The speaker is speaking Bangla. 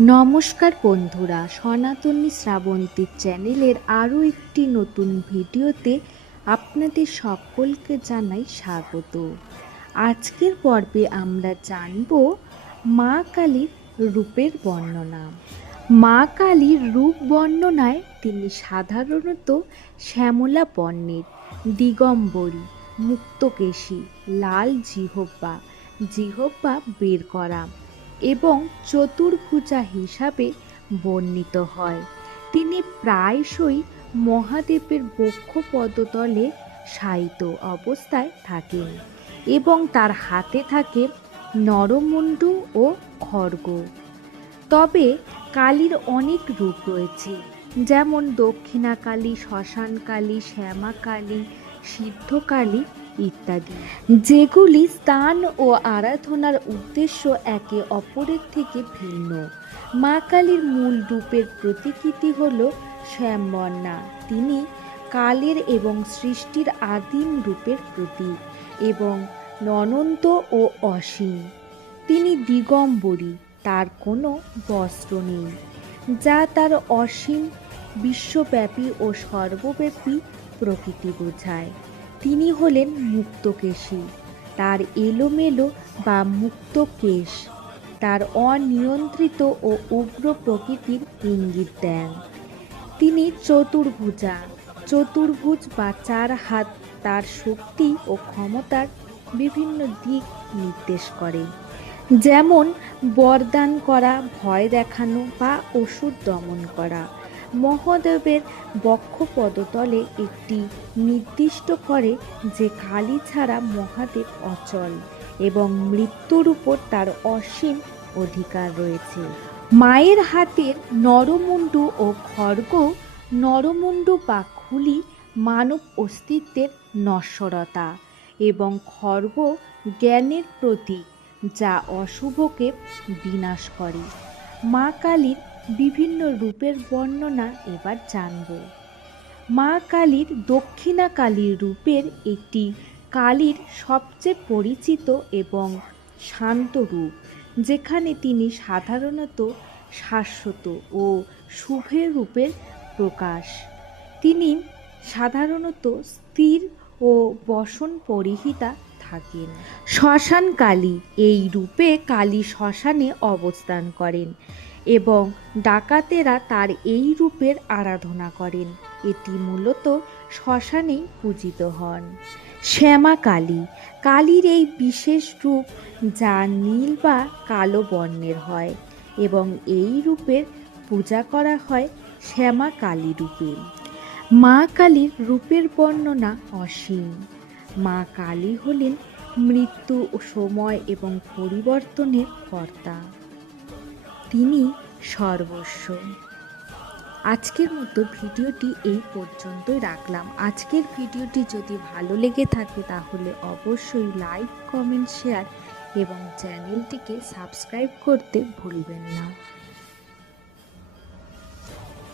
নমস্কার বন্ধুরা, সনাতনী শ্রাবন্তী চ্যানেলের আরও একটি নতুন ভিডিওতে আপনাদের সকলকে জানাই স্বাগত। আজকের পর্বে আমরা জানব মা কালীর রূপের বর্ণনা। মা কালীর রূপ বর্ণনায় তিনি সাধারণত শ্যামলা বর্ণের, দিগম্বরী, মুক্তকেশী, লাল জিহব্বা জিহব্বা বের করা। এবং চতুর্ভুজা হিসাবে বর্ণিত হয়। তিনি প্রায়শই মহাদেবের বক্ষ পদতলে শায়িত অবস্থায় থাকেন এবং তার হাতে থাকে নরমুণ্ডু ও খড়গ। তবে কালীর অনেক রূপ রয়েছে, যেমন দক্ষিণাকালী, শ্মশানকালী, শ্যামাকালী, সিদ্ধকালী ইত্যাদি। যেগুলি স্থান ও আরাধনার উদ্দেশ্য একে অপরের থেকে ভিন্ন। মা কালীর মূল রূপের প্রতীকীতি হল শ্যামবর্ণা। তিনি কালের এবং সৃষ্টির আদিম রূপের প্রতীক এবং অনন্ত ও অসীম। তিনি দিগম্বরী, তার কোনো বস্ত্র নেই, যা তার অসীম, বিশ্বব্যাপী ও সর্বব্যাপী প্রকৃতি বোঝায়। তিনি হলেন মুক্তকেশী। তার এলোমেলো বা মুক্ত কেশ তার অনিয়ন্ত্রিত ও উগ্র প্রকৃতির ইঙ্গিত দেন। তিনি চতুর্ভুজা, চতুর্ভুজ বা চার হাত তার শক্তি ও ক্ষমতার বিভিন্ন দিক নির্দেশ করে। যেমন বরদান করা, ভয় দেখানো বা ওষুধ দমন করা মহাদেবের বক্ষ পদতলে একটি নির্দিষ্ট করে যে কালী ছাড়া মহাদেব অচল এবং মৃত্যুর উপর তার অসীম অধিকার রয়েছে। মায়ের হাতের নরমুণ্ডু ও খড়গ, নরমুণ্ডু বা খুলি মানব অস্তিত্বের নশ্বরতা এবং খর্ব জ্ঞানের প্রতীক যা অশুভকে বিনাশ করে। মা কালীর বিভিন্ন রূপের বর্ণনা এবার জানব। মা কালীর দক্ষিণা কালীর রূপের একটি কালীর সবচেয়ে পরিচিত এবং শান্ত রূপ, যেখানে তিনি সাধারণত শাশ্বত ও শুভের রূপের প্রকাশ। তিনি সাধারণত স্থির ও বসন পরিহিতা থাকেন। শ্মশান কালী এই রূপে কালী শ্মশানে অবস্থান করেন। এবং ডাকাতেরা তার এই রূপের আরাধনা করেন। এটি মূলত শ্মশানেই পূজিত হন। শ্যামা কালী কালীর এই বিশেষ রূপ যা নীল বা কালো বর্ণের হয় এবং এই রূপের পূজা করা হয় শ্যামা কালী রূপে। মা কালীর রূপের বর্ণনা অসীম। মা কালী হলেন মৃত্যু সময় এবং পরিবর্তনের কর্তা। তিনি সর্বস্ব। আজকের মতো ভিডিওটি এই পর্যন্তই রাখলাম। আজকের ভিডিওটি যদি ভালো লেগে থাকে তাহলে অবশ্যই লাইক, কমেন্ট, শেয়ার এবং চ্যানেলটিকে সাবস্ক্রাইব করতে ভুলবেন না।